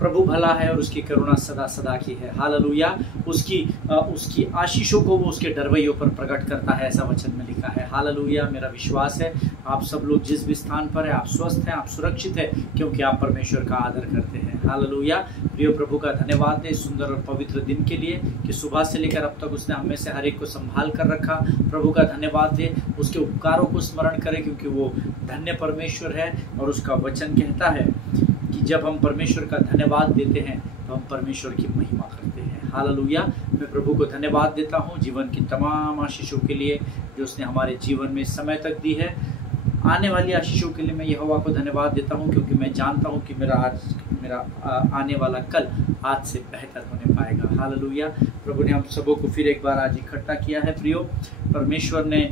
प्रभु भला है और उसकी करुणा सदा सदा की है। हालेलुया। उसकी आशीषों को वो उसके डरवैयों पर प्रकट करता है, ऐसा वचन में लिखा है। हालेलुया। मेरा विश्वास है आप सब लोग जिस भी स्थान पर है आप स्वस्थ हैं, आप सुरक्षित हैं, क्योंकि आप परमेश्वर का आदर करते हैं। हालेलुया। प्रिय प्रभु का धन्यवाद है सुंदर और पवित्र दिन के लिए कि सुबह से लेकर अब तक उसने हमें से हर एक को संभाल कर रखा। प्रभु का धन्यवाद है, उसके उपकारों को स्मरण करें क्योंकि वो धन्य परमेश्वर है। और उसका वचन कहता है कि जब हम परमेश्वर का धन्यवाद देते हैं तो हम परमेश्वर की महिमा करते हैं। हालेलुया। मैं प्रभु को धन्यवाद देता हूँ जीवन की तमाम आशीषों के लिए जो उसने हमारे जीवन में समय तक दी है। आने वाली आशीषों के लिए मैं यहोवा को धन्यवाद देता हूँ क्योंकि मैं जानता हूँ कि मेरा आने वाला कल आज से बेहतर होने पाएगा। हालेलुया। प्रभु ने हम सबों को फिर एक बार आज इकट्ठा किया है। प्रियो, परमेश्वर ने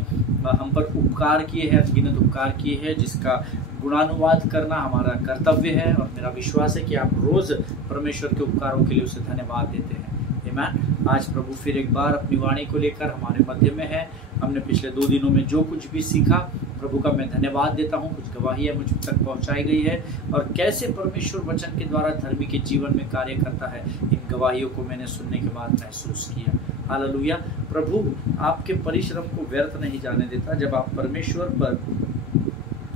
हम पर उपकार किए हैं, अनगिनत उपकार किए हैं, जिसका गुणानुवाद करना हमारा कर्तव्य है। और मेरा विश्वास है कि आप रोज परमेश्वर के उपकारों के लिए उसे धन्यवाद देते हैं। आमीन। आज प्रभु फिर एक बार अपनी वाणी को लेकर हमारे मध्य में है। हमने पिछले 2 दिनों में जो कुछ भी सीखा प्रभु का मैं धन्यवाद देता हूँ। कुछ गवाहियाँ मुझ तक पहुँचाई गई है और कैसे परमेश्वर वचन के द्वारा धर्मी के जीवन में कार्य करता है, इन गवाहियों को मैंने सुनने के बाद महसूस किया। हालेलुया। प्रभु आपके परिश्रम को व्यर्थ नहीं जाने देता। जब आप परमेश्वर पर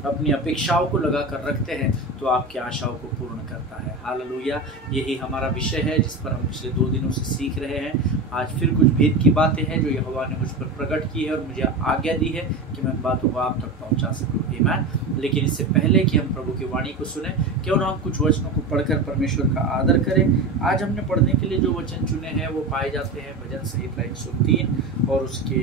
अपनी अपेक्षाओं को लगा कर रखते हैं तो आपकी आशाओं को पूर्ण करता है। हालेलुया। यही हमारा विषय है जिस पर हम पिछले 2 दिनों से सीख रहे हैं। आज फिर कुछ भेद की बातें हैं जो यहोवा ने मुझ पर प्रकट की है और मुझे आज्ञा दी है कि मैं बातों को आप तक पहुंचा सकूं। आमीन। लेकिन इससे पहले कि हम प्रभु की वाणी को सुने, क्यों ना हम कुछ वचनों को पढ़कर परमेश्वर का आदर करें। आज हमने पढ़ने के लिए जो वचन चुने हैं वो पाए जाते हैं भजन संहिता 103 और उसके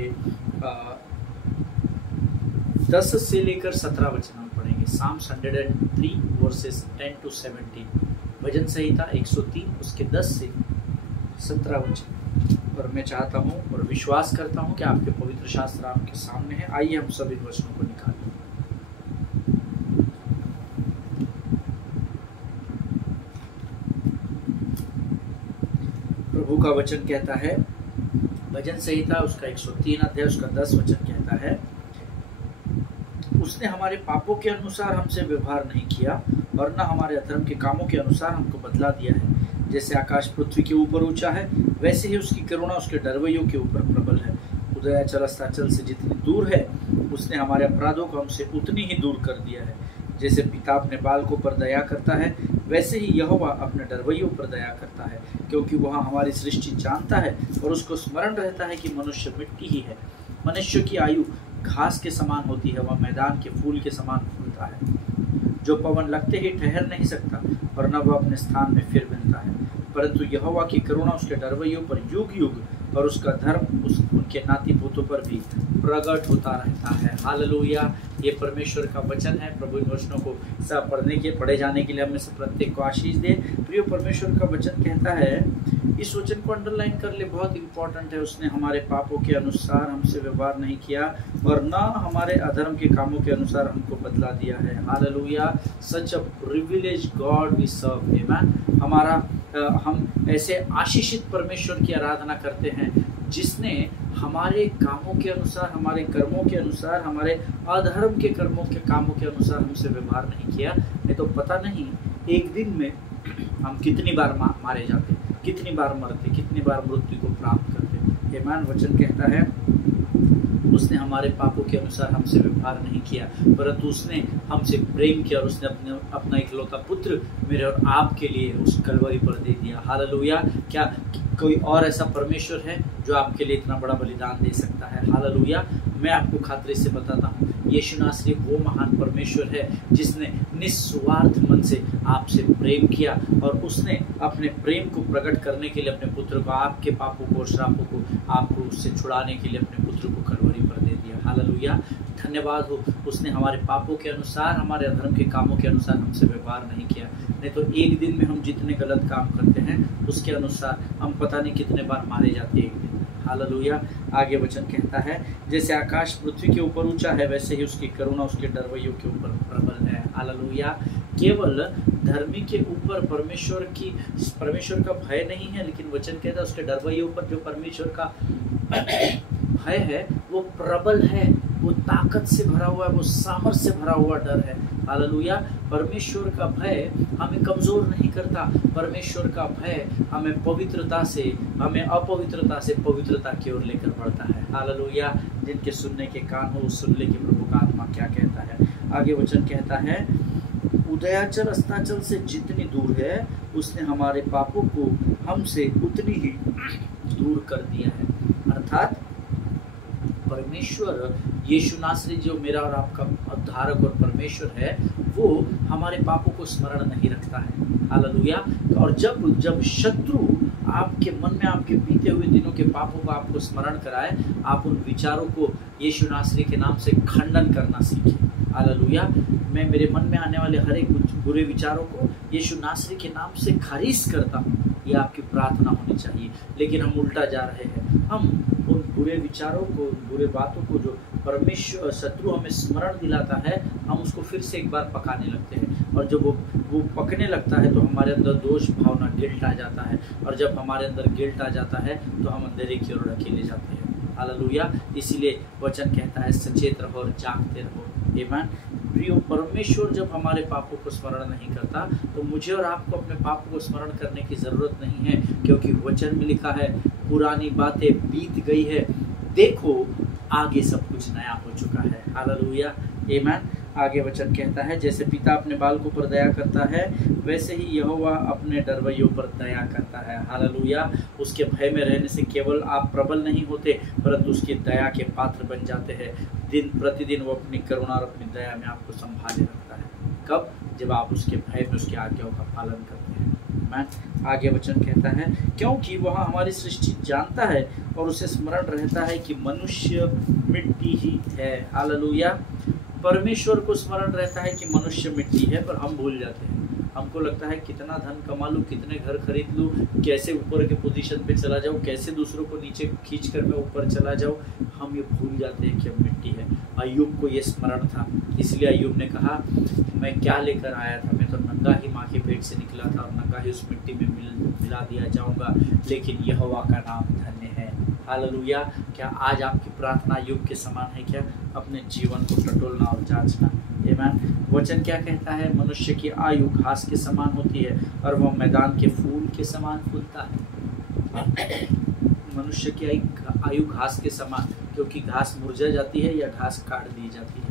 10 से लेकर 17 वचन हम पढ़ेंगे। Psalms 103 verses 10 to 17। भजन संहिता 103 उसके 10 से 17 वचन। और मैं चाहता हूँ और विश्वास करता हूँ कि आपके पवित्र शास्त्र आपके सामने है। आइए हम सब इन वचनों को निकालें। प्रभु का वचन कहता है, भजन संहिता उसका 103 अध्याय उसका 10 वचन कहता है, उसने हमारे पापों के अनुसार हमसे व्यवहार नहीं किया और न हमारे अधर्म के कामों के अनुसार हमको बदला दिया है। जैसे आकाश पृथ्वी के ऊपर ऊंचा है वैसे ही उसकी करुणा उसके डरवैयों के ऊपर प्रबल है। उदयाचल अस्ताचल से जितनी दूर है उसने हमारे अपराधों को हमसे उतनी ही दूर कर दिया है। जैसे पिता अपने बालकों पर दया करता है वैसे ही यहोवा अपने डरवैयों पर दया करता है, क्योंकि वह हमारी सृष्टि जानता है और उसको स्मरण रहता है कि मनुष्य मिट्टी ही है। मनुष्य की आयु घास के समान होती है, वह मैदान के फूल के समान फूलता है, जो पवन लगते ही ठहर नहीं सकता और न वह अपने स्थान में फिर मिलता है। परंतु यहोवा की करुणा उसके डरवैयों पर युग युग और उसका धर्म उनके नाती पोतों पर भी प्रकट होता रहता है। हालेलुया। ये परमेश्वर का वचन है। प्रभु इन वचनों को सब पढ़े जाने के लिए हमें से प्रत्येक को आशीष दे। प्रिय, परमेश्वर का वचन कहता है, इस वचन को अंडरलाइन कर ले, बहुत इंपॉर्टेंट है। उसने हमारे पापों के अनुसार हमसे व्यवहार नहीं किया और न हमारे अधर्म के कामों के अनुसार हमको बदला दिया है। Hallelujah. Such a privilege God we serve. आमीन। हम ऐसे आशीषित परमेश्वर की आराधना करते हैं जिसने हमारे कामों के अनुसार, हमारे कर्मों के अनुसार, हमारे अधर्म के कामों के अनुसार हमसे व्यवहार नहीं किया। नहीं तो पता नहीं एक दिन में हम कितनी बार मारे जाते, कितनी बार मरते, कितनी बार मृत्यु को प्राप्त करते। आमीन। वचन कहता है, उसने हमारे पापों के अनुसार हमसे व्यवहार नहीं किया, परंतु उसने हमसे प्रेम किया और उसने अपना इकलौता पुत्र मेरे और आपके लिए उस कलवरी पर दे दिया। हालेलुया। क्या कोई और ऐसा परमेश्वर है जो आपके लिए इतना बड़ा बलिदान दे सकता है? हालेलुया। मैं आपको खातिर से बताता हूँ, यीशु नासरी वो महान परमेश्वर है जिसने निस्वार्थ मन से आपसे प्रेम किया और उसने अपने प्रेम को प्रकट करने के लिए अपने पुत्र को, आपके पापों को और श्रापों को आपको उससे छुड़ाने के लिए अपने पुत्र को कलवरी पर दे दिया। हालेलुया। धन्यवाद हो, उसने हमारे पापों के अनुसार, हमारे अधर्म के कामों के अनुसार हमसे व्यवहार नहीं किया। नहीं तो एक दिन में हम जितने गलत काम करते हैं उसके अनुसार हम पता नहीं कितने बार मारे जाते हैं एक दिन। हालेलुया। आगे वचन कहता है, जैसे आकाश पृथ्वी के ऊपर ऊंचा है वैसे ही उसकी करुणा उसके डरवैयों के ऊपर प्रबल है। हालेलुया। केवल धर्मी के ऊपर परमेश्वर का भय नहीं है, लेकिन वचन कहता है उसके डरवैयों पर जो परमेश्वर का भय है वो प्रबल है, वो ताकत से भरा हुआ है, वो सामर्थ्य से भरा हुआ डर है। हालेलुया। परमेश्वर का भय हमें कमजोर नहीं करता, परमेश्वर का भय हमें अपवित्रता से पवित्रता की ओर लेकर बढ़ता है। हालेलुया। जिनके सुनने के कान हो सुन ले कि प्रभु का आत्मा क्या कहता है। आगे वचन कहता है, उदयाचल अस्ताचल से जितनी दूर है उसने हमारे पापों को हमसे उतनी ही दूर कर दिया है। अर्थात परमेश्वर यीशु नासरी जो मेरा और आपका उद्धारक और परमेश्वर है, वो हमारे पापों को स्मरण नहीं रखता है। हालेलुया। और जब शत्रु आपके मन में आपके बीते हुए दिनों के पापों को आपको स्मरण कराए, आप उन विचारों को यीशु नासरी के नाम से खंडन करना सीखें। हालेलुया। मैं मेरे मन में आने वाले हर एक बुरे विचारों को यीशु नासरी के नाम से खारिज करता हूँ, ये आपकी प्रार्थना होनी चाहिए। लेकिन हम उल्टा जा रहे हैं, हम उन बुरे विचारों को, उन बुरे बातों को जो परमेश्वर शत्रु हमें स्मरण दिलाता है, हम उसको फिर से एक बार पकाने लगते हैं। और जब वो पकने लगता है तो हमारे अंदर दोष भावना, गिल्ट आ जाता है। और जब हमारे अंदर गिल्ट आ जाता है तो हम अंधेरे की ओर ढकेले जाते हैं। हालेलुया। इसीलिए वचन कहता है, सचेत रहो और जागते रहो। आमीन। प्रियो, परमेश्वर जब हमारे पापों को स्मरण नहीं करता तो मुझे और आपको अपने पापों को स्मरण करने की जरूरत नहीं है, क्योंकि वचन में लिखा है, पुरानी बातें बीत गई है, देखो आगे सब कुछ नया हो चुका है। हालेलुया। आमीन। आगे वचन कहता है, जैसे पिता अपने बालकों पर दया करता है, वैसे ही यहोवा अपने डरवैयों पर दया करता है। हालेलुया। उसके भय में रहने से केवल आप प्रबल नहीं होते, परंतु उसकी दया के पात्र बन जाते हैं। दिन प्रतिदिन वो अपनी करुणा और अपनी दया में आपको संभाले रखता है। कब? जब आप उसके भय में उसकी आज्ञाओं का पालन करते हैं। आगे वचन कहता है, क्योंकि वह हमारी सृष्टि जानता है और उसे स्मरण रहता है कि मनुष्य मिट्टी ही है। हालेलुया। परमेश्वर को स्मरण रहता है कि मनुष्य मिट्टी है, पर हम भूल जाते हैं। हमको लगता है कितना धन कमा लूँ, कितने घर खरीद लूँ, कैसे ऊपर के पोजीशन पे चला जाऊँ, कैसे दूसरों को नीचे खींच कर मैं ऊपर चला जाऊँ। हम ये भूल जाते हैं कि हम मिट्टी है। अय्यूब को ये स्मरण था, इसलिए अय्यूब ने कहा, मैं क्या लेकर आया था, मैं तो नंगा ही माँ के पेट से निकला था और नंगा ही उस मिट्टी में मिला दिया जाऊँगा, लेकिन यहोवा का नाम धन्य है। हालेलुया। क्या आज आपकी प्रार्थना अय्यूब के समान है क्या? अपने जीवन को टटोलना और जांचना। आमीन। वचन क्या कहता है? मनुष्य की आयु घास के समान होती है और वह मैदान के फूल के समान फूलता है। मनुष्य की आयु घास के समान, क्योंकि घास मुरझा जाती है या घास काट दी जाती है।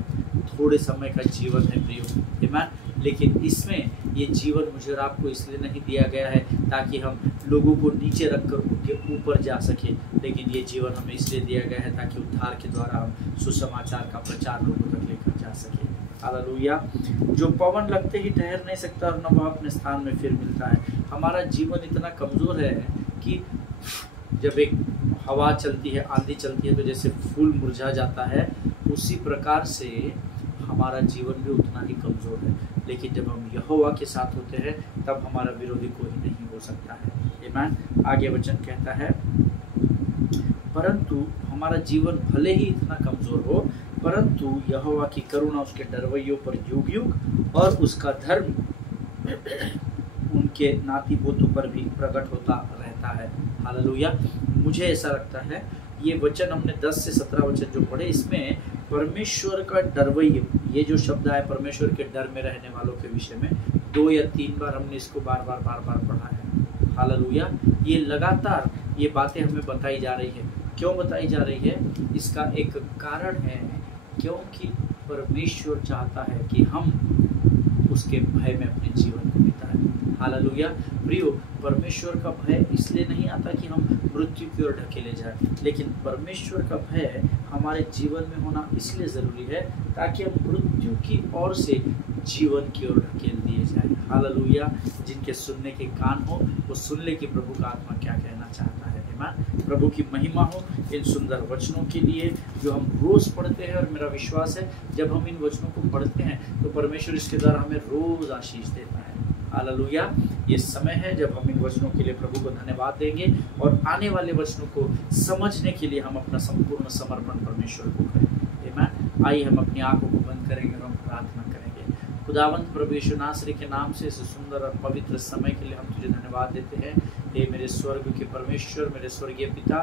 थोड़े समय का जीवन है प्रियो। आमीन। लेकिन इसमें ये जीवन मुझे और आपको इसलिए नहीं दिया गया है ताकि हम लोगों को नीचे रखकर उनके ऊपर जा सके, लेकिन ये जीवन हमें इसलिए दिया गया है ताकि उद्धार के द्वारा हम सुसमाचार का प्रचार लोगों तक लेकर जा सके। हालेलुया। जो पवन लगते ही ठहर नहीं सकता और न वह अपने स्थान में फिर मिलता है। हमारा जीवन इतना कमजोर है कि जब एक हवा चलती है, आंधी चलती है, तो जैसे फूल मुरझा जाता है, उसी प्रकार से हमारा जीवन भी उतना ही कमजोर है। लेकिन जब हम यहोवा के साथ होते हैं तब हमारा विरोधी कोई नहीं हो सकता है। आमीन। आगे वचन कहता है, परंतु हमारा जीवन भले ही इतना कमजोर हो, परंतु यहोवा की करुणा उसके डरवैयों पर युग युग और उसका धर्म उनके नाती पोतों पर भी प्रकट होता रहता है। हालेलुया। मुझे ऐसा लगता है ये वचन हमने 10 से 17 वचन जो पढ़े, इसमें परमेश्वर का डरवैया, ये जो शब्द है परमेश्वर के डर में रहने वालों के विषय में 2 या 3 बार हमने इसको बार बार पढ़ा है। हालेलुया। ये लगातार ये बातें हमें बताई जा रही है। क्यों बताई जा रही है? इसका एक कारण है, क्योंकि परमेश्वर चाहता है कि हम उसके भय में अपने जीवन को बिताएं। हालेलुया। प्रियो, परमेश्वर का भय इसलिए नहीं आता कि हम मृत्यु की ओर ढकेले जाएं, लेकिन परमेश्वर का भय हमारे जीवन में होना इसलिए ज़रूरी है ताकि हम मृत्यु की ओर से जीवन की ओर ढकेल दिए जाएं। हालेलुया। जिनके सुनने के कान हो वो सुन ले कि प्रभु का आत्मा क्या कहना चाहता है। प्रभु की महिमा हो इन सुंदर वचनों के लिए जो हम रोज पढ़ते हैं। और मेरा विश्वास है जब हम इन वचनों को पढ़ते हैं तो परमेश्वर इसके द्वारा हमें रोज आशीष देता है। हालेलुया। ये समय है जब हम इन वचनों के लिए प्रभु को धन्यवाद देंगे और आने वाले वचनों को समझने के लिए हम अपना संपूर्ण समर्पण परमेश्वर को करें। आमीन। आइए हम अपनी आंखों को बंद करेंगे और हम प्रार्थना करेंगे। खुदावंत प्रभु यीशु नासरी के नाम से इस सुंदर और पवित्र समय के लिए हम तुझे धन्यवाद देते हैं। हे मेरे स्वर्ग के परमेश्वर, मेरे स्वर्गीय पिता,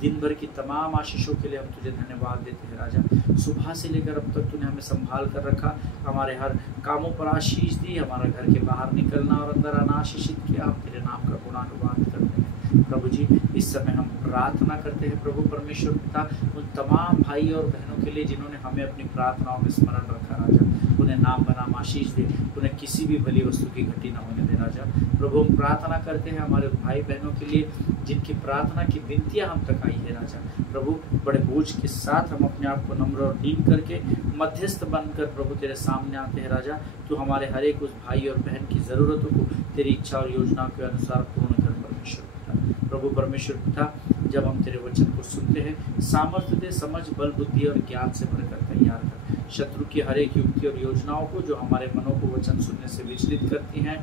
दिन भर की तमाम आशीषों के लिए हम तुझे धन्यवाद देते हैं राजा। सुबह से लेकर अब तक तूने हमें संभाल कर रखा, हमारे हर कामों पर आशीष दी, हमारा घर के बाहर निकलना और अंदर आना आशीषित किया। हम तेरे नाम का गुणानुवाद करते हैं प्रभु जी। इस समय हम प्रार्थना करते हैं प्रभु परमेश्वर पिता, उन तमाम भाई और बहनों के लिए जिन्होंने हमें अपनी प्रार्थनाओं में स्मरण रखा राजा। उन्हें नाम बनाम आशीष दे, उन्हें किसी भी भली वस्तु की घटी न होने दे राजा। प्रभु हम प्रार्थना करते हैं हमारे भाई बहनों के लिए जिनकी प्रार्थना की विनतियां हम तक आई है राजा। प्रभु बड़े बोझ के साथ हम अपने आप को नम्र और दीन करके मध्यस्थ बनकर प्रभु तेरे सामने आते हैं राजा। तू हमारे हर एक उस भाई और बहन की ज़रूरतों को तेरी इच्छा और योजना के अनुसार पूर्ण कर परमेश्वर पिता। प्रभु परमेश्वर पिता, जब हम तेरे वचन को सुनते हैं, सामर्थ्य दे, समझ, बल, बुद्धि और ज्ञान से भरकर तैयार कर। शत्रु की हर एक युक्ति और योजनाओं को जो हमारे मनों को वचन सुनने से विचलित करती हैं,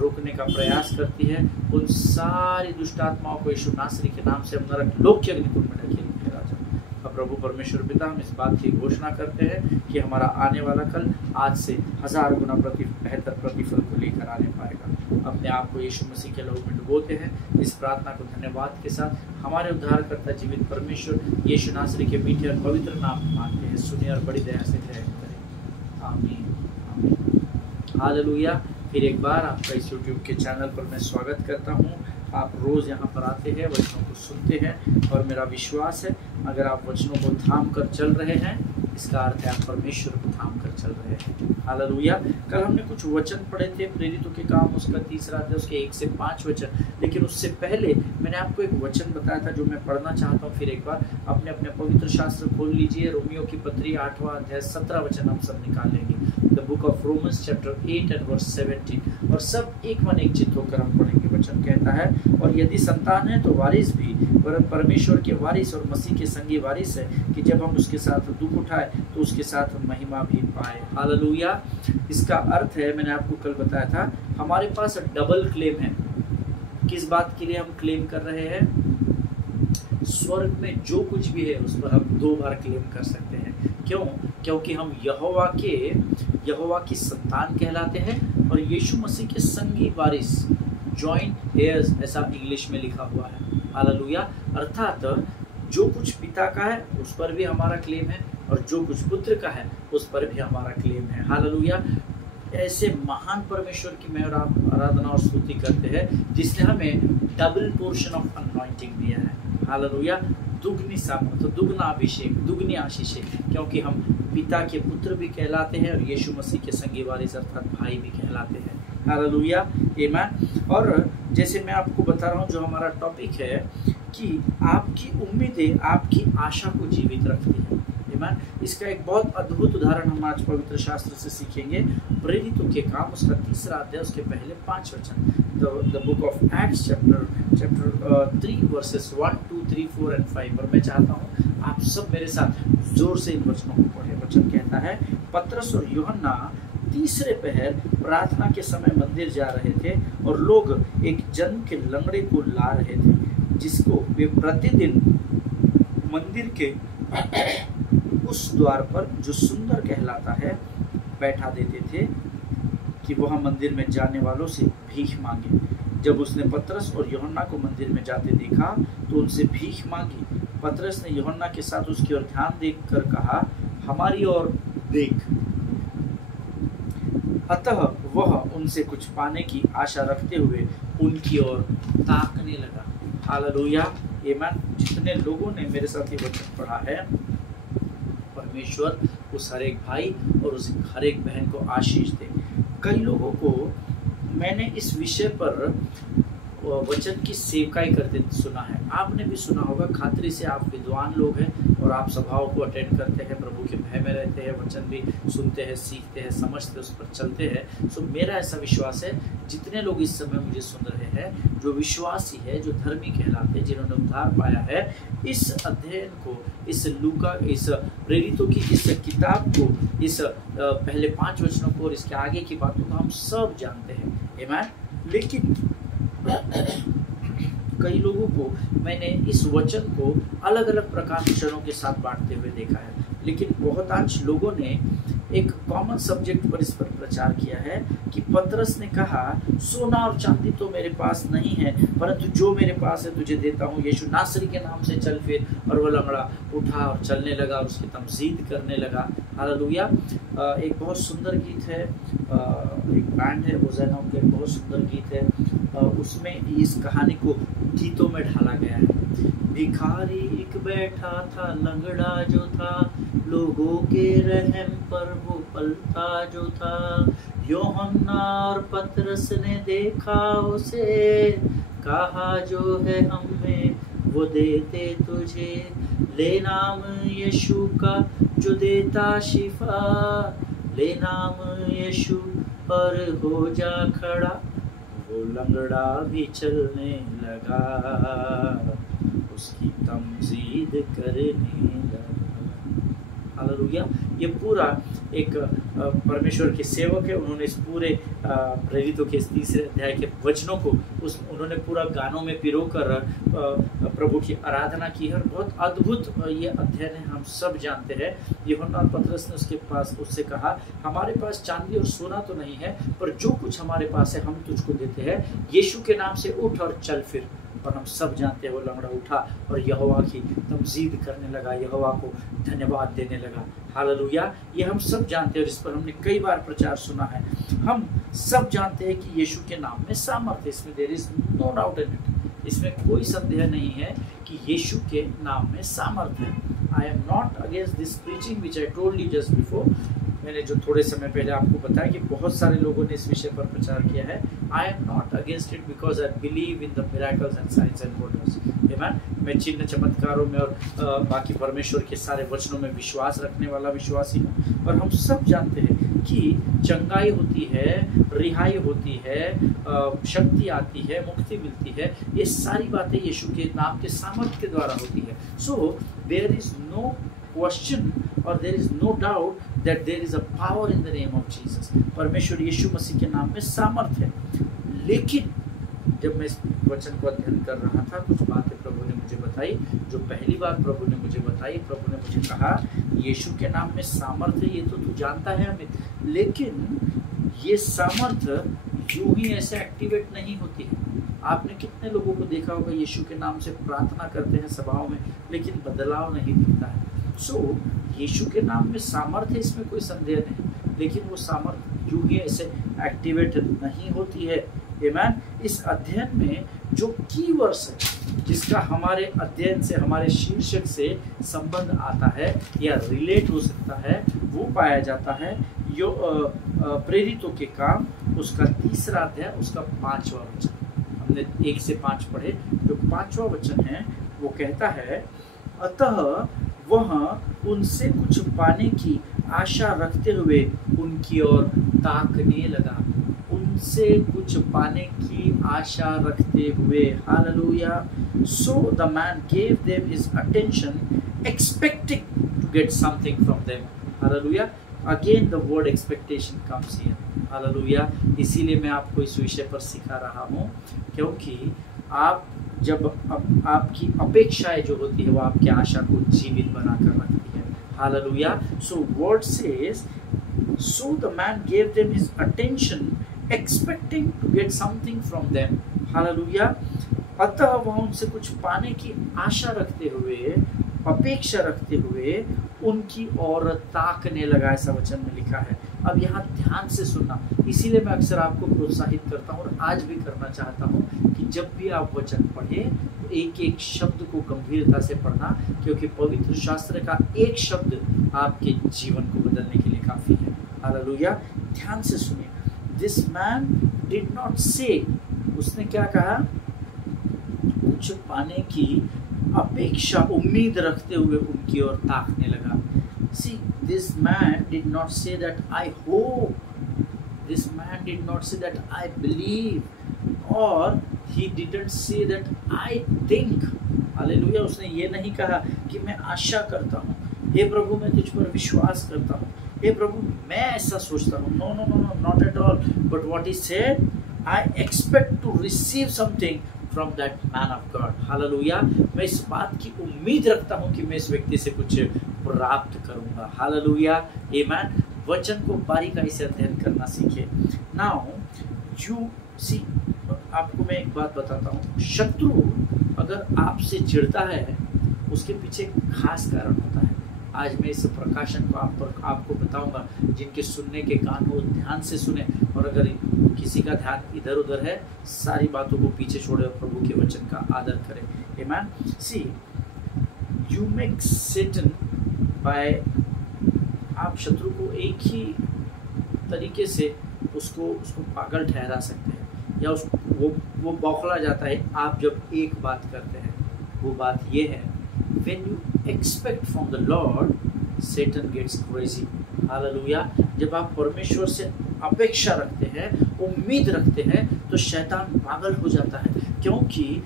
रोकने का प्रयास करती है, उन सारी दुष्ट आत्माओं को यीशु नासरी के नाम से हम नरक लोक के अग्निकुंड में ढकेल दें राजा। अब प्रभु परमेश्वर पिता, हम इस बात की घोषणा करते हैं कि हमारा आने वाला कल आज से 1000 गुना बेहतर प्रतिफल को लेकर आने पाएगा। अपने आप को यीशु मसीह के लहू में डुबोते हैं। इस प्रार्थना को धन्यवाद के साथ हमारे उद्धारकर्ता जीवित परमेश्वर यीशु नासरी के मीठे और पवित्र नाम में मांगते हैं। सुनिए और बड़ी दया से ग्रहण करें। आमीन आमीन हालेलुया। फिर एक बार आपका इस YouTube के चैनल पर मैं स्वागत करता हूँ। आप रोज़ यहाँ पर आते हैं, वचनों को सुनते हैं और मेरा विश्वास है अगर आप वचनों को थाम कर चल रहे हैं, इसका अर्थ है आप परमेश्वर को थाम कर चल रहे हैं। हालेलुया। कल हमने कुछ वचन पढ़े थे, प्रेरितों के काम उसका 3रा अध्याय उसके 1 से 5 वचन। लेकिन उससे पहले मैंने आपको एक वचन बताया था जो मैं पढ़ना चाहता हूँ। फिर एक बार अपने अपने पवित्र शास्त्र खोल लीजिए। रोमियो की पत्री 8वां अध्याय 17 वचन हम सब निकालेंगे। The book of Romans chapter 8 and verse 17 और सब एक मन एक चित्त होकर हम पढ़ेंगे। वचन कहता है, और यदि संतान है तो वारिस भी, वरन परमेश्वर के वारिस और मसीह के संगी वारिस है, कि जब हम उसके साथ दुख उठाए तो उसके साथ महिमा भी पाए। हालेलुया। इसका अर्थ है, मैंने आपको कल बताया था, हमारे पास डबल क्लेम है। किस बात के लिए हम क्लेम कर रहे हैं? स्वर्ग में जो कुछ भी है उस पर हम 2 बार क्लेम कर सकते हैं। क्यों? क्योंकि हम यहोवा की संतान कहलाते हैं और यीशु मसीह के संगी वारिस, जॉइंट हेयर्स, ऐसा इंग्लिश में लिखा हुआ है। हालेलुया। अर्थात जो कुछ पिता का है उस पर भी हमारा क्लेम है और जो कुछ पुत्र का है उस पर भी हमारा क्लेम है। हालेलुया। ऐसे महान परमेश्वर की मैं और आप आराधना और स्तुति करते हैं जिसने हमें डबल पोर्शन ऑफ अनॉइंटिंग दिया है। हालेलुया। दुगनी सामर्थ, तो दुगना अभिषेक, दुगनी आशीषें, क्योंकि हम पिता के पुत्र भी कहलाते हैं और यीशु मसीह के संगी वारिस अर्थात भाई भी कहलाते हैं। हालेलुया। आमीन। और जैसे मैं आपको बता रहा हूँ, जो हमारा टॉपिक है कि आपकी उम्मीदें आपकी आशा को जीवित रखती है। आमीन। इसका एक बहुत अद्भुत उदाहरण हम आज पवित्र शास्त्र से सीखेंगे। प्रेरितों के काम उसका 3रा अध्याय उसके पहले 5 वचन। The book of acts chapter 3 versus 1, 2, 3, 4 and 5। और मैं चाहता हूँ आप सब मेरे साथ जोर से इन वचनों को पढ़ें। वचन कहता है, पतरस और यूहन्ना तीसरे पहर प्रार्थना के समय मंदिर जा रहे थे और लोग एक जन्म के लंगड़े को ला रहे थे, जिसको वे प्रतिदिन मंदिर के उस द्वार पर, जो सुंदर कहलाता है, बैठा देते थे कि वह मंदिर में जाने वालों से भीख मांगे। जब उसने पतरस और यूहन्ना को मंदिर में जाते देखा तो उनसे भीख मांगी। पतरस ने यूहन्ना के साथ उसकी ओर ध्यान देखकर कहा, हमारी ओर देख। अतः वह उनसे कुछ पाने की आशा रखते हुए उनकी ओर ताकने लगा। हालेलुया। आमीन। जितने लोगों ने मेरे साथ ये वचन पढ़ा है, परमेश्वर उस हर एक भाई और उस हर एक बहन को आशीष दे। कई लोगों को मैंने इस विषय पर वचन की सेवकाई करते सुना है। आपने भी सुना होगा। खातरी से आप विद्वान लोग हैं और आप सभाओं को अटेंड करते हैं, प्रभु के भय में रहते हैं, वचन भी सुनते हैं, सीखते हैं, समझते, उस पर चलते हैं। सो मेरा ऐसा विश्वास है, जितने लोग इस समय मुझे सुन रहे हैं, जो विश्वासी है, जो धर्मी कहलाते हैं, जिन्होंने उद्धार पाया है, इस अध्ययन को, इस लूका, इस प्रेरितों की इस किताब को, इस पहले 5 वचनों को और इसके आगे की बातों को हम सब जानते हैं। आमीन। लेकिन कई लोगों को मैंने इस वचन को अलग अलग प्रकाशनों के साथ बांटते हुए देखा है। लेकिन बहुतांश लोगों ने एक कॉमन सब्जेक्ट पर इस पर प्रचार किया है कि पतरस ने कहा सोना और चांदी तो मेरे पास नहीं है, परंतु जो मेरे पास है तुझे देता हूँ, यीशु नासरी के नाम से चल फिर। और वो लंगड़ा उठा और चलने लगा और उसकी तमजीद करने लगा। हालेलुया। एक बहुत सुंदर गीत है, एक बैंड है होज़ाना, उनका एक बहुत सुंदर गीत है, उसमें इस कहानी को गीतों में ढाला गया है। भिखारी एक बैठा था, लंगड़ा जो था, लोगों के रहम पर वो पलता जो था। यूहन्ना और पतरस ने देखा उसे, कहा जो है हमें वो देते तुझे, ले नाम यीशु का जो देता शिफा, ले नाम यीशु पर हो जा खड़ा। वो लंगड़ा भी चलने लगा, उसकी तमजीद करने लगा। हालेलुया। ये पूरा एक परमेश्वर के सेवक है, उन्होंने इस पूरे प्रेरितों के इस तीसरे अध्याय के वचनों को उन्होंने पूरा गानों में पिरो कर प्रभु की आराधना की है। और बहुत अद्भुत ये अध्ययन है, हम सब जानते हैं। यूहन्ना और पतरस ने उससे कहा हमारे पास चांदी और सोना तो नहीं है, पर जो कुछ हमारे पास है हम तुझको देते हैं, यीशु के नाम से उठ और चल फिर। और हम सब जानते हैं वो लंगड़ा उठा और यहोवा की तमजीद करने लगा, यहोवा को धन्यवाद देने लगा। हालेलुया। ये हम सब जानते हैं और इस पर हमने कई बार प्रचार सुना है। हम सब जानते हैं कि यीशु के नाम में सामर्थ्य, इसमें there is no doubt in it, इसमें कोई संदेह नहीं है कि यीशु के नाम में सामर्थ्य है। I am not against this preaching which I told you just before. मैंने जो थोड़े समय पहले आपको बताया कि बहुत सारे लोगों ने इस विषय पर प्रचार किया है। I am not against it because I believe in the miracles and science and wonders. आमीन। मैं चिन्ह चमत्कारों में और बाकी परमेश्वर के सारे वचनों में विश्वास रखने वाला विश्वासी हूँ। और हम सब जानते हैं कि चंगाई होती है, रिहाई होती है, शक्ति आती है, मुक्ति मिलती है, ये सारी बातें यीशु के नाम के सामर्थ्य के द्वारा होती है। So there is no question और there is no doubt that there is a power in the name of Jesus। परमेश्वर यीशु मसीह के नाम में सामर्थ्य है। लेकिन जब मैं इस वचन को अध्ययन कर रहा था, कुछ बातें प्रभु ने मुझे बताई। जो पहली बात प्रभु ने मुझे बताई, प्रभु ने मुझे कहा यीशु के नाम में सामर्थ्य, ये तो तू जानता है अमित, लेकिन ये सामर्थ्य यूं ही ऐसे एक्टिवेट नहीं होती है। आपने कितने लोगों को देखा होगा यीशु के नाम से प्रार्थना करते हैं सभाओं में, लेकिन बदलाव नहीं दिखता है। सो यीशु के नाम में सामर्थ्य, इसमें कोई संदेह नहीं, लेकिन वो सामर्थ्य यूं ही ऐसे एक्टिवेट नहीं होती है। आमीन। इस अध्ययन में जो कीवर्ड्स है, जिसका हमारे अध्ययन से, हमारे शीर्षक से संबंध आता है या रिलेट हो सकता है, वो पाया जाता है यो प्रेरितों के काम, उसका तीसरा अध्याय, उसका 5वां वचन। हमने 1 से 5 पढ़े। जो 5वां वचन है वो कहता है, अतः वह उनसे कुछ पाने की आशा रखते हुए उनकी ओर ताकने लगा। उनसे कुछ पाने की आशा रखते हुए। Hallelujah. So the man gave them his attention expecting to get something from them. Hallelujah. Again the word expectation comes here. Hallelujah. इसीलिए मैं आपको इस विषय पर सिखा रहा हूँ, क्योंकि आप जब आपकी अपेक्षाएं जो होती है वो आपकी आशा को जीवित बनाकर रखती है। Hallelujah. So word says, so the man gave them his attention expecting to get something from them. Hallelujah. अतः वह उनसे कुछ पाने की आशा रखते हुए, अपेक्षा रखते हुए उनकी ओर ताकने लगा, ऐसा वचन में लिखा है। अब यहाँ ध्यान से सुनना, इसीलिए मैं अक्सर आपको प्रोत्साहित करता हूँ और आज भी करना चाहता हूँ कि जब भी आप वचन पढ़ें तो एक एक शब्द को गंभीरता से पढ़ना, क्योंकि पवित्र शास्त्र का एक शब्द आपके जीवन को बदलने के लिए काफी है। हालेलुया। ध्यान से सुनिए। दिस मैन डिड नॉट से, उसने क्या कहा? कुछ पाने की अपेक्षा, उम्मीद रखते हुए उनकी ओर ताकने लगा। See, this man did not say that I hope. This man did not say that I believe, or he didn't say that I think. Hallelujah. उसने ये नहीं कहा कि मैं आशा करता हूँ, हे प्रभु मैं तुझ पर विश्वास करता हूँ, हे प्रभु मैं ऐसा सोचता हूँ। No no no no, not at all. But what he said, I expect to receive something from that man of God. Hallelujah. मैं इस बात की उम्मीद रखता हूँ कि मैं इस व्यक्ति से कुछ प्राप्त करूंगा। हालेलुया। आमीन। वचन को बारीकाई से अध्ययन करना सीखे। नाउ यू सी, आपको मैं एक बात बताता हूँ, शत्रु अगर आपसे चिढ़ता है उसके पीछे खास कारण होता है। आज मैं इस प्रकाशन को आपको बताऊंगा, जिनके सुनने के कान हो ध्यान से सुने, और अगर किसी का ध्यान इधर उधर है सारी बातों को पीछे छोड़े और प्रभु के वचन का आदर करें। आमेन। सी यू मेक सेटन बाय, आप शत्रु को एक ही तरीके से उसको पागल ठहरा सकते हैं, या वो बौखला जाता है आप जब एक बात करते हैं। वो बात ये है, when you expect from the Lord, Satan gets crazy. Hallelujah. जब आप परमेश्वर से अपेक्षा रखते हैं, उम्मीद रखते हैं, तो शैतान पागल हो जाता है, क्योंकि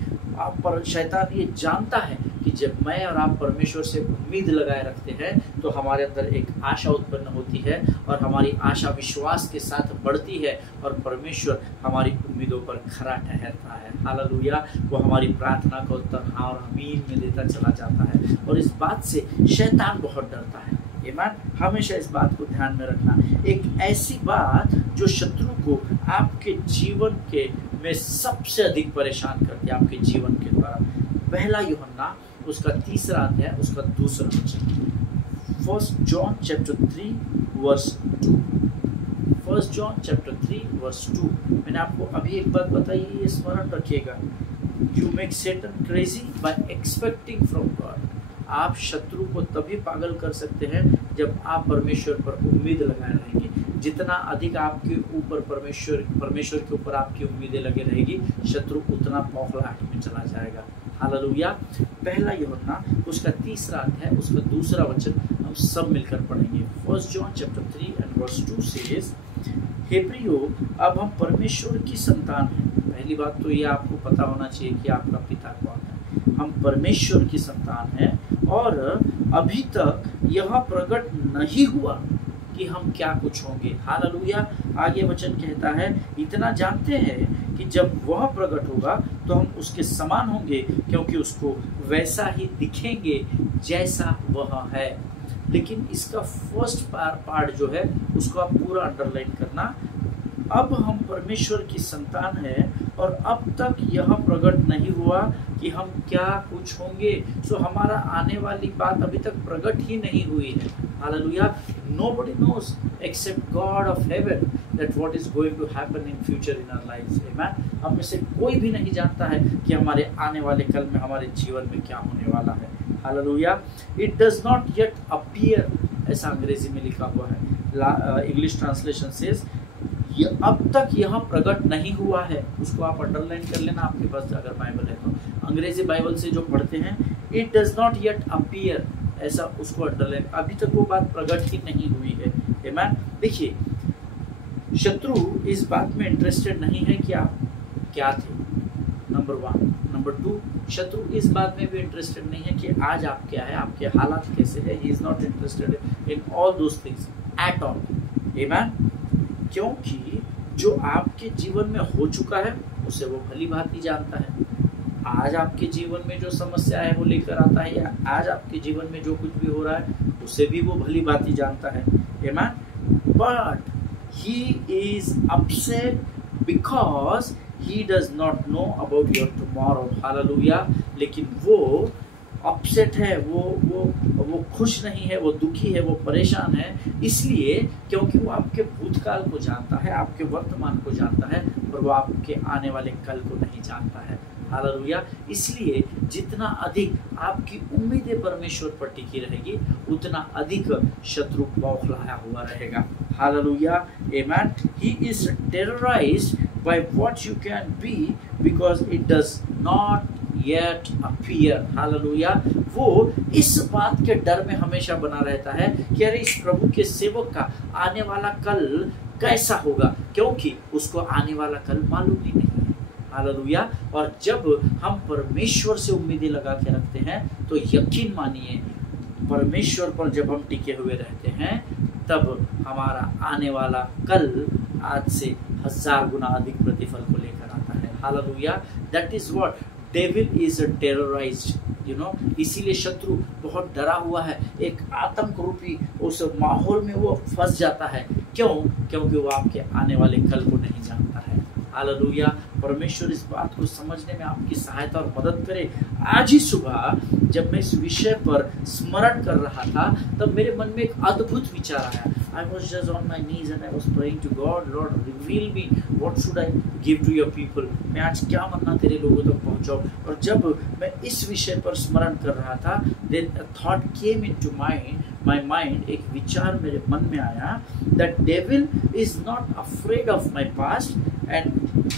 शैतान ये जानता है कि जब मैं और आप परमेश्वर से उम्मीद लगाए रखते हैं तो हमारे अंदर एक आशा उत्पन्न होती है, और हमारी आशा विश्वास के साथ बढ़ती है, और परमेश्वर हमारी उम्मीदों पर खरा ठहरता है। हालेलुया। वो हमारी प्रार्थना का उत्तर हाँ और आमीन में देता चला जाता है, और इस बात से शैतान बहुत डरता है। आमीन। हमेशा इस बात को ध्यान में रखना, एक ऐसी बात जो शत्रु को आपके जीवन के में सबसे अधिक परेशान करती है, आपके जीवन के द्वारा। पहला यूहन्ना उसका 3 अध्याय उसका 2 वचन, 1 John chapter 3 verse 2। 1 John chapter 3 verse 2। मैंने आपको अभी एक बात बताई, ये स्मरण रखिएगा। You make Satan crazy by expecting from God। आप शत्रु को तभी पागल कर सकते हैं जब आप परमेश्वर पर उम्मीद लगाए रहेंगे। जितना अधिक आपके ऊपर परमेश्वर के ऊपर आपकी उम्मीदें लगे रहेगी, शत्रु उतना बौखलाहट में चला जाएगा। हालेलुया। पहला यूहन्ना उसका 3 अध्याय उसका 2 वचन हम सब मिलकर पढ़ेंगे। 1 John chapter 3 and verse 2 says, हे प्रियो, अब हम परमेश्वर की संतान हैं। पहली बात तो ये आपको पता होना चाहिए कि आपका पिता कौन है। हम परमेश्वर की संतान हैं, और अभी तक यह प्रकट नहीं हुआ कि हम क्या कुछ होंगे। हालेलुया। आगे वचन कहता है, इतना जानते हैं कि जब वह प्रकट होगा तो हम उसके समान होंगे, क्योंकि उसको वैसा ही दिखेंगे जैसा वह है। लेकिन इसका फर्स्ट पार्ट जो है उसको आप पूरा अंडरलाइन करना। अब हम परमेश्वर की संतान हैं, और अब तक यह प्रकट नहीं हुआ कि हम क्या कुछ होंगे। सो हमारा आने वाली बात अभी तक प्रकट ही नहीं हुई है। Hallelujah. Nobody knows except God of heaven that what is going to happen in future in our lives. Amen. हम में से कोई भी नहीं जानता है कि हमारे आने वाले कल में हमारे जीवन में क्या होने वाला है। Hallelujah. It does not yet appear, ऐसा अंग्रेजी में लिखा हुआ है। इंग्लिश ट्रांसलेशन says, अब तक यह प्रकट नहीं हुआ है। उसको आप अंडरलाइन कर लेना, आपके पास अगर बाइबल है तो। अंग्रेजी बाइबल से जो पढ़ते हैं, it does not yet appear, ऐसा उसको अंडरलाइन, अभी तक वो बात प्रकट ही नहीं हुई है। आमीन। देखिए, शत्रु इस बात में इंटरेस्टेड नहीं है कि आप क्या थे, नंबर 1। नंबर 2, शत्रु इस बात में भी इंटरेस्टेड नहीं है कि आज आप क्या है, आपके हालात कैसे है। He is not interested in all those things at all. आमीन। क्योंकि जो आपके जीवन में हो चुका है उसे वो भली भांति जानता है। आज आपके जीवन में जो समस्या है वो लेकर आता है, या आज आपके जीवन में जो कुछ भी हो रहा है उसे भी वो भली भांति जानता है। आमीन। But he is upset because he does not know about your tomorrow। Hallelujah. लेकिन वो अपसेट है, वो खुश नहीं है, वो दुखी है, वो परेशान है, इसलिए क्योंकि वो आपके भूतकाल को जानता है, आपके वर्तमान को जानता है, और वो आपके आने वाले कल को नहीं जानता है। हालेलुया। इसलिए जितना अधिक आपकी उम्मीदें परमेश्वर पर टिकी रहेगी, उतना अधिक शत्रु बौखलाया हुआ रहेगा। हालेलुया। आमीन। He is terrorized by what you can be because it does not yet appear। Hallelujah. वो इस बात के डर में हमेशा बना रहता है कि अरे इस प्रभु के सेवक का आने वाला कल कैसा होगा, क्योंकि उसको आने वाला कल मालूम ही नहीं है। हालेलुया। और जब हम परमेश्वर से उम्मीदें लगा के रखते हैं तो यकीन मानिए, परमेश्वर पर जब हम टिके हुए रहते हैं तब हमारा आने वाला कल आज से 1000 गुना अधिक प्रतिफल को लेकर आता है। Hallelujah. That is what devil is terrorised, इसीलिए शत्रु बहुत डरा हुआ है, एक आतंक रूपी उस माहौल में वो फंस जाता है। क्यों? क्योंकि वो आपके आने वाले कल को नहीं जानता है। हालेलुया। परमेश्वर इस बात को समझने में आपकी सहायता और मदद करे। आज ही सुबह जब मैं इस विषय पर स्मरण कर रहा था तब मेरे मन में एक अद्भुत विचार आया। I was just on my knees and I was praying to God, Lord, reveal me what should I give to your people। मैं आज क्या मन्ना तेरे लोगों तक पहुंचाऊं। और जब मैं इस विषय पर स्मरण कर रहा था, then a thought came into my mind, एक विचार मेरे मन में आया, that devil is not afraid of my past and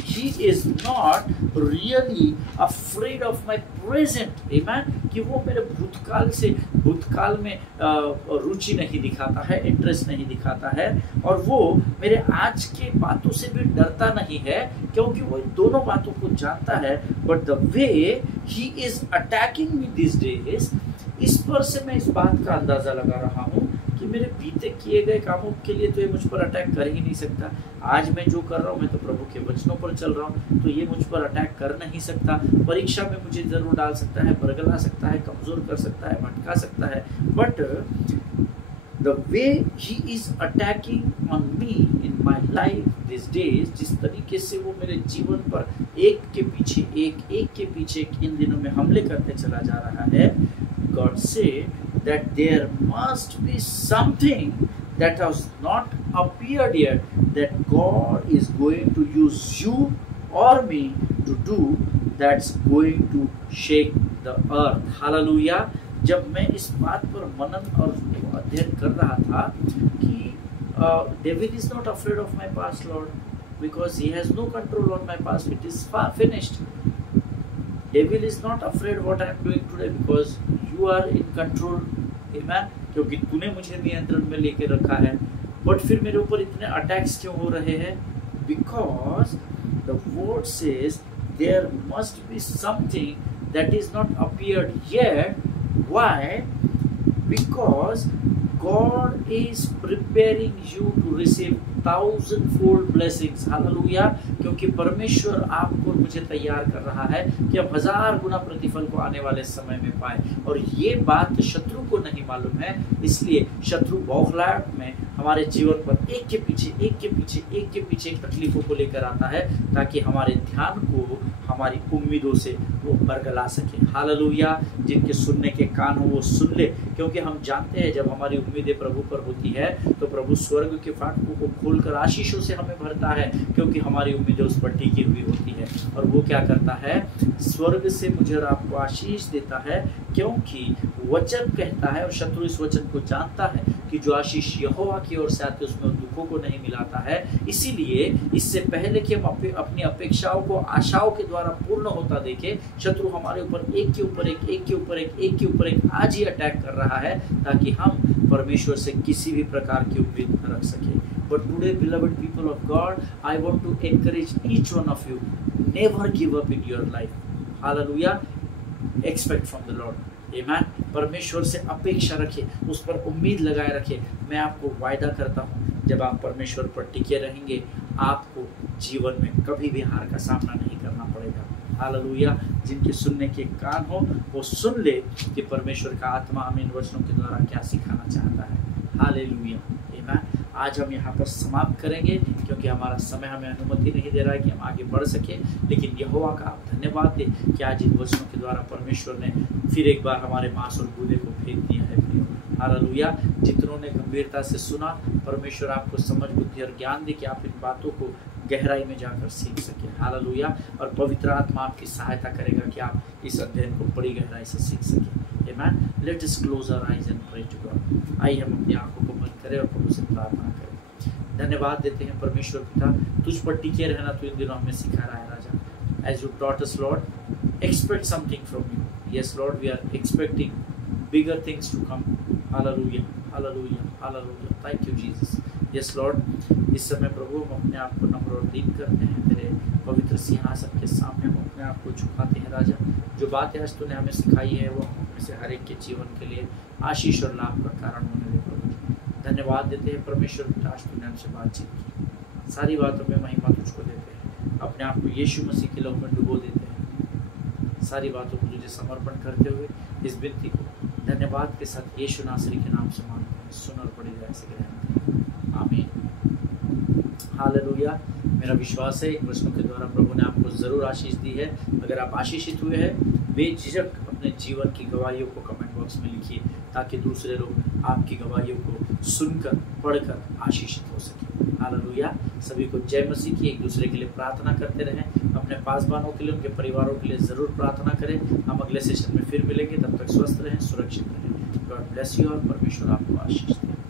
he is not really afraid of my present। Amen। कि वो मेरे भूतकाल में रुचि नहीं दिखाता है, इंटरेस्ट नहीं दिखाता है, और वो मेरे आज के बातों से भी डरता नहीं है, क्योंकि वो इन दोनों बातों को जानता है। But the way he is attacking me this days, इस पर से मैं इस बात का अंदाजा लगा रहा हूँ कि मेरे बीते किए गए कामों के लिए तो ये मुझ पर अटैक कर ही नहीं सकता। आज मैं जो कर रहा हूँ, मैं तो प्रभु के वचनों पर चल रहा हूँ, तो ये मुझ पर अटैक कर नहीं सकता। परीक्षा में मुझे जरूर डाल सकता है, बरगला सकता है, कमजोर कर सकता है, भटका सकता है, but the way he is attacking on me in my life these days, जिस तरीके से वो मेरे जीवन पर एक के पीछे एक इन दिनों में हमले करते चला जा रहा है, God said that there must be something that has not appeared yet that God is going to use you or me to do, that's going to shake the earth। Hallelujah। जब मैं इस बात पर मनन और अध्ययन कर रहा था कि devil is not afraid of my past Lord because he has no control on my past, it is finished. Devil is not afraid what I am doing today because you are in control. Amen. क्योंकि तूने मुझे नियंत्रण में लेके रखा है। But फिर मेरे ऊपर इतने अटैक्स क्यों हो रहे हैं? Because the word says there must be something that is not appeared yet. Why? Because God is preparing you to receive 1,000-fold blessings। Hallelujah. क्योंकि परमेश्वर आपको मुझे तैयार कर रहा है कि हम 1000 गुना प्रतिफल को आने वाले समय में पाए। और ये बात शत्रु को नहीं मालूम है, इसलिए शत्रु बौखलाहट में हमारे जीवन पर एक के पीछे एक तकलीफों को लेकर आता है, ताकि हमारे ध्यान को हमारी उम्मीदों से वो बरगला सके। हालेलुया। जिनके सुनने के कान हो वो सुन ले, क्योंकि हम जानते हैं जब हमारी उम्मीदें प्रभु पर होती है तो प्रभु स्वर्ग के फाटकों को खोलकर आशीषों से हमें भरता है, क्योंकि हमारी उम्मीदें उस पर टिकी हुई होती है। और वो क्या करता है? स्वर्ग से मुझे और आपको आशीष देता है, क्योंकि वचन कहता है, और शत्रु इस वचन को जानता है कि जो आशीष यहोवा की ओर से आती है उसमें दुखों को नहीं मिलाता है। इसीलिए इससे पहले कि हम अपनी अपेक्षाओं को आशाओं के द्वारा पूर्ण होता देखें, शत्रु हमारे ऊपर एक के ऊपर एक आज ही अटैक कर रहा है, ताकि हम परमेश्वर से किसी भी प्रकार की उम्मीद न रख सके। But today, beloved people of God, I want to encourage each one of you, never give up in your life। Hallelujah। Expect from the Lord। Amen। परमेश्वर से अपेक्षा रखे, उस पर उम्मीद लगाए रखे। मैं आपको वायदा करता हूँ, जब आप परमेश्वर पर टिके रहेंगे, आपको जीवन में कभी भी हार का सामना नहीं करना पड़ेगा। हालेलुया। जिनके सुनने के कान हो वो सुन ले कि परमेश्वर का आत्मा हमें इन वचनों के द्वारा क्या सिखाना चाहता है। हालेलुया। आमीन। आज हम यहाँ पर समाप्त करेंगे, क्योंकि हमारा समय हमें अनुमति नहीं दे रहा है कि हम आगे बढ़ सके। लेकिन यहोवा का आप धन्यवाद दें कि आज इन वचनों के द्वारा परमेश्वर ने फिर एक बार हमारे मांस और गूदे को फेंक दिया है। हालेलुया। जितनों ने गंभीरता से सुना, परमेश्वर आपको समझ, बुद्धि और ज्ञान दे कि आप इन बातों को गहराई में जाकर सीख सके। हालेलुया। और पवित्र आत्मा आपकी सहायता करेगा कि आप इस अध्ययन को बड़ी गहराई से सीख सके। Amen। Let us close our eyes and pray to God। आइए हम अपनी आंखों को बंद करें और प्रभु से प्रार्थना करें। धन्यवाद देते हैं परमेश्वर पिता, तुझ पर टिके रहना तो इन दिनों हमें सिखा रहा है राजा। As you taught us, Lord, expect something from you। Yes, Lord, we are expecting bigger things to come। Hallelujah, hallelujah, hallelujah। Thank you, Jesus। Yes, Lord, इस समय प्रभु हम अपने आप को नम्र और दीन करते हैं, तेरे पवित्र सिंहासन के सामने हम अपने आप को झुकाते हैं राजा। जो बातें आज तूने हमें सिखाई है वो हम से हर एक के जीवन के लिए आशीष और लाभ का कारण होने दे प्रभु। धन्यवाद देते हैं परमेश्वर पिता, आज तूने हमसे बातचीत की, सारी बातों में महिमा तुझको देते हैं, अपने आप को यीशु मसीह के लहू में डुबो देते हैं। सारी बातों को तुझे समर्पण करते हुए इस विनती को धन्यवाद के साथ यीशु नासरी के नाम से मांगते हैं, सुन और बड़ी दया से ग्रहण करें, आमीन। हालेलुया। मेरा विश्वास है इन वचनों के द्वारा प्रभु ने आपको ज़रूर आशीष दी है। अगर आप आशीषित हुए हैं, बेझिझक अपने जीवन की गवाहियों को कमेंट बॉक्स में लिखिए, ताकि दूसरे लोग आपकी गवाहियों को सुनकर पढ़कर आशीषित हो सके। हालेलुया। सभी को जय मसीह की। एक दूसरे के लिए प्रार्थना करते रहें, अपने पासवानों के लिए, उनके परिवारों के लिए ज़रूर प्रार्थना करें। हम अगले सेशन में फिर मिलेंगे, तब तक स्वस्थ रहें, सुरक्षित रहें। गॉड ब्लेस यू और परमेश्वर आपको आशीष दे।